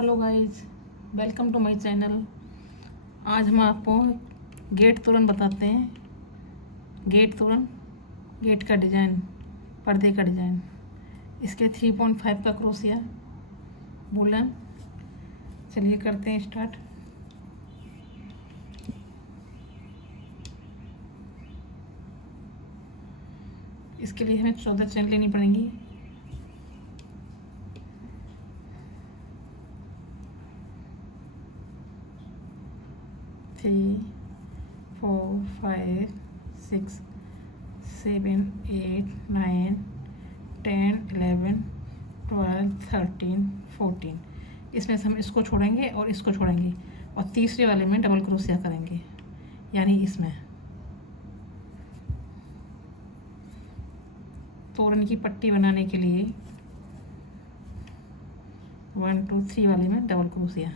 Hello guys, welcome to my channel. आज हम आपको गेट तोरण बताते हैं। गेट तोरण, गेट का डिज़ाइन, पर्दे का डिज़ाइन। इसके 3.5 का क्रोशिया वूलन। चलिए करते हैं स्टार्ट। इसके लिए हमें 14 चेन लेनी पड़ेंगी। थ्री, 4, 5, 6, 7, 8, 9, 10, 11, 12, 13, 14। इसमें से हम इसको छोड़ेंगे और इसको छोड़ेंगे और तीसरे वाले में डबल क्रोशिया करेंगे, यानी इसमें तोरण की पट्टी बनाने के लिए 1, 2, 3 वाले में डबल क्रोशिया।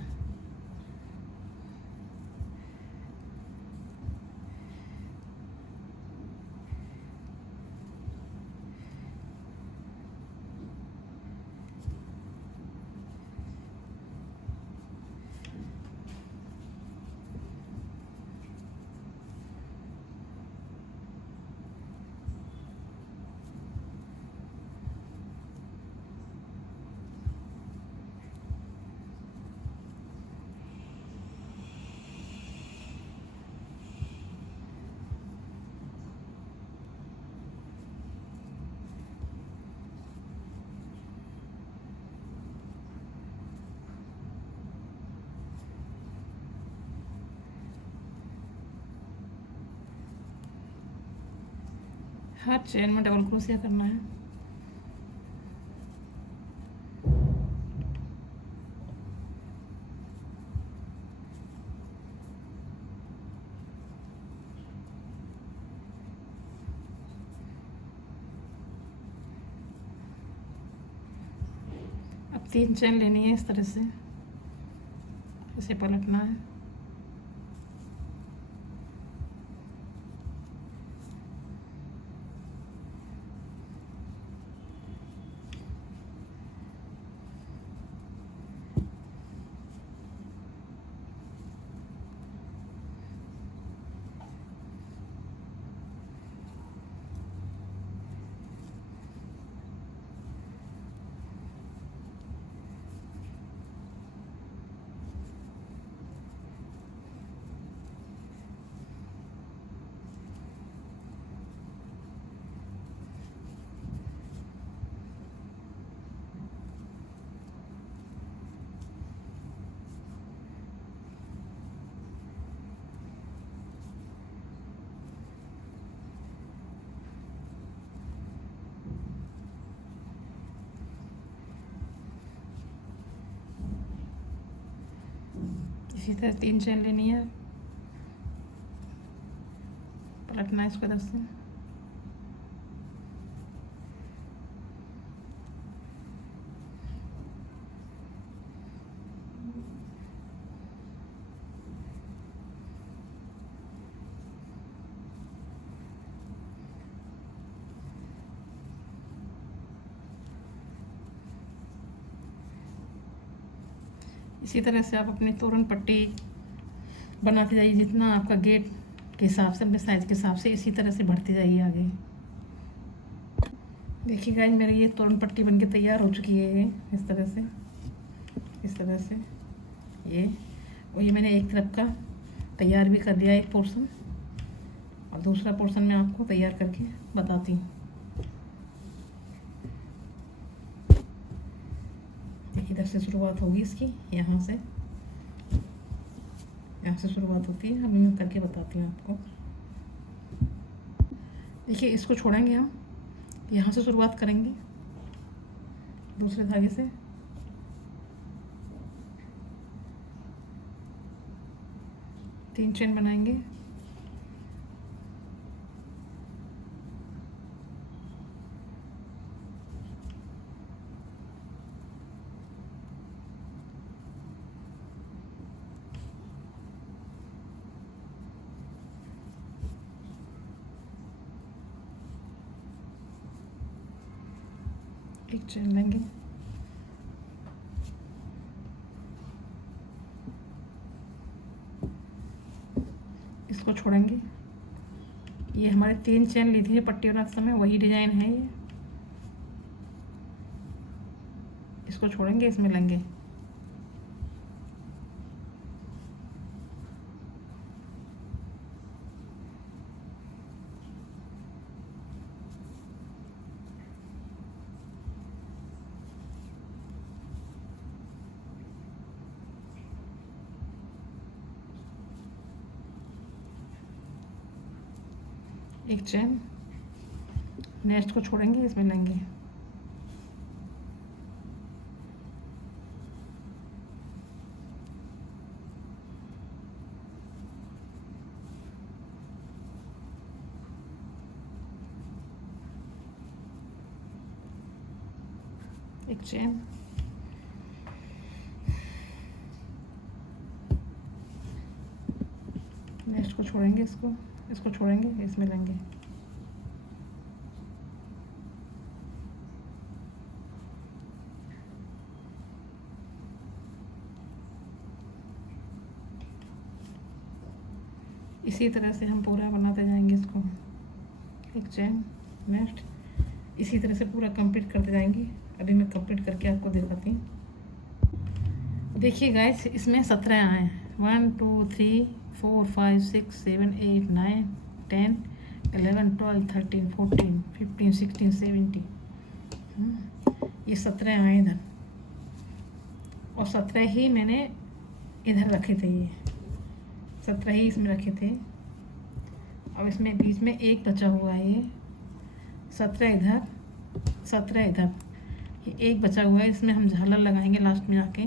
हर चेन में डबल क्रोशिया करना है। अब 3 चेन लेनी है, इस तरह से इसे पलटना है। इसी तरह 3 चेन लेनी है, पलटना है इसको इधर से। इसी तरह से आप अपनी तोरण पट्टी बनाते जाइए, जितना आपका गेट के हिसाब से, अपने साइज़ के हिसाब से इसी तरह से बढ़ते जाइए आगे। देखिए गाइस, मेरी ये तोरण पट्टी बनके तैयार हो चुकी है। ये इस तरह से, इस तरह से ये, और ये मैंने एक तरफ का तैयार भी कर लिया, एक पोर्शन, और दूसरा पोर्शन मैं आपको तैयार करके बताती हूँ। इधर से शुरुआत होगी इसकी, यहाँ से शुरुआत होती है। अभी मैं करके बताती हूँ आपको। देखिए, इसको छोड़ेंगे हम, यहाँ से शुरुआत करेंगे दूसरे धागे से। तीन चेन बनाएंगे, एक चेन लेंगे, इसको छोड़ेंगे। ये हमारे 3 चेन ली थी पट्टी वाला समय, वही डिजाइन है ये। इसको छोड़ेंगे, इसमें लेंगे। एक चेन, नेक्स्ट को छोड़ेंगे, इसमें लेंगे। एक चेन, नेक्स्ट को छोड़ेंगे, इसको छोड़ेंगे, इसमें लेंगे। इसी तरह से हम पूरा बनाते जाएंगे इसको। एक चेन, नेक्स्ट, इसी तरह से पूरा कंप्लीट करते जाएंगे। अभी मैं कंप्लीट करके आपको दिखाती हूँ। देखिए गाइस, इसमें 17 आए हैं। 1 2 3 4 5 6 7 8 9 10 11 12 13 14 15 16 17। ये 17 आए इधर, और 17 ही मैंने इधर रखे थे। ये 17 ही इसमें रखे थे। अब इसमें बीच में एक बचा हुआ है। ये 17 इधर, 17 इधर, ये एक बचा हुआ है। इसमें हम झालर लगाएंगे लास्ट में जाके,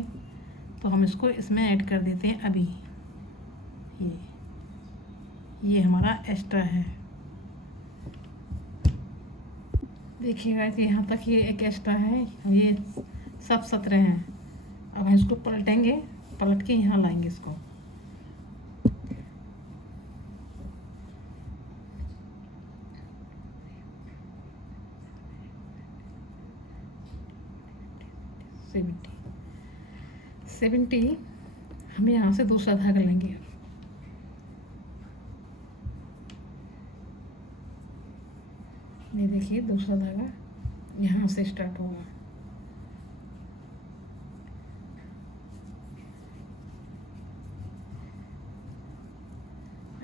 तो हम इसको इसमें ऐड कर देते हैं अभी। ये हमारा एक्स्ट्रा है। देखिएगा, यहाँ तक ये एक एक्स्ट्रा है। ये सब 17 हैं। अब हम इसको पलटेंगे, पलट के यहाँ लाएंगे इसको। सेवेंटी हम यहाँ से दूसरा धागा लेंगे। ये देखिए, दूसरा धागा यहाँ से स्टार्ट होगा।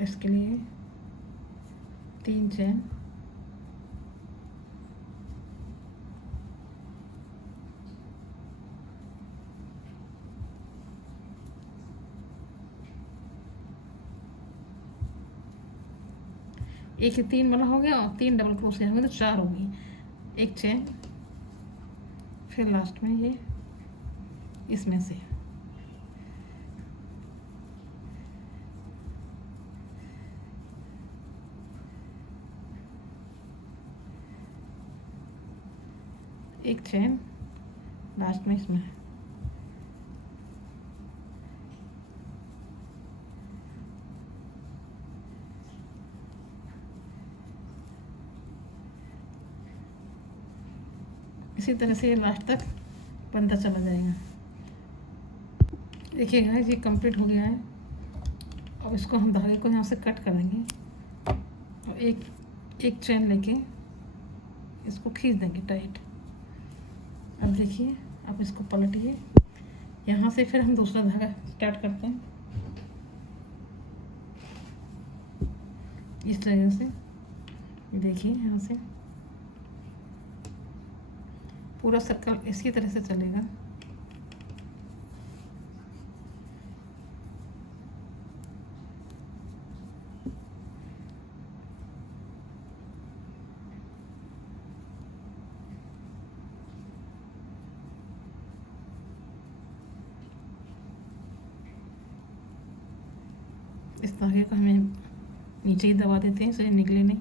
इसके लिए 3 चेन, एक से 3 वाला हो गया और 3 डबल क्रोशिया हो गया, तो 4 हो गई। एक चेन, फिर लास्ट में ये इसमें से एक चेन, लास्ट में इसमें इसी तरह से लास्ट तक बनता चला जाएगा। देखिए गाइस, ये कंप्लीट हो गया है। अब इसको हम धागे को यहाँ से कट करेंगे और एक चेन लेके इसको खींच देंगे टाइट। अब देखिए, अब इसको पलटिए। यहाँ से फिर हम दूसरा धागा स्टार्ट करते हैं इस तरह से। देखिए, यहाँ से पूरा सर्कल इसी तरह से चलेगा। इस धागे को हमें नीचे ही दबा देते हैं, इसे निकले नहीं।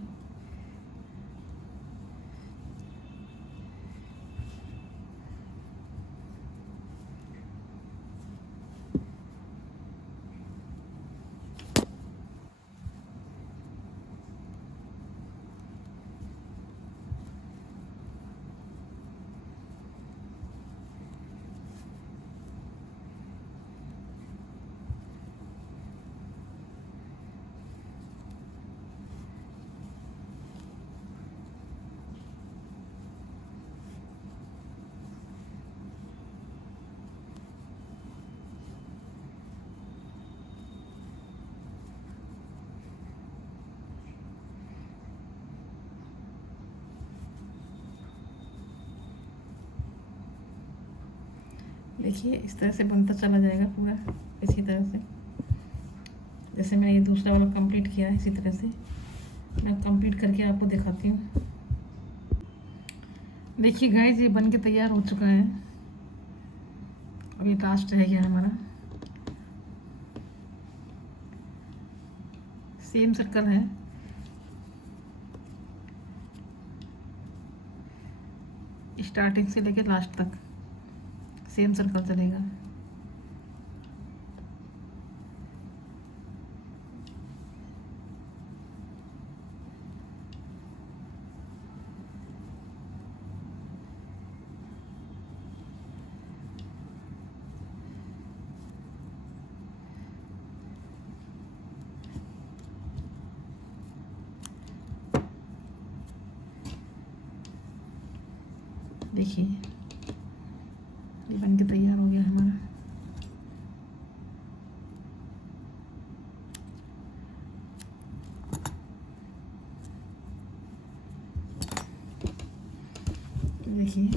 देखिए इस तरह से बनता चला जाएगा पूरा, इसी तरह से जैसे मैंने ये दूसरा वाला कंप्लीट किया है, इसी तरह से मैं कंप्लीट करके आपको दिखाती हूँ। देखिए गाइस ये बन के तैयार हो चुका है। अभी लास्ट रह गया हमारा, सेम सर्कल है। स्टार्टिंग से लेकर लास्ट तक सेम सर्कल चलेगा। देखिए ये बन के तैयार हो गया हमारा। देखिए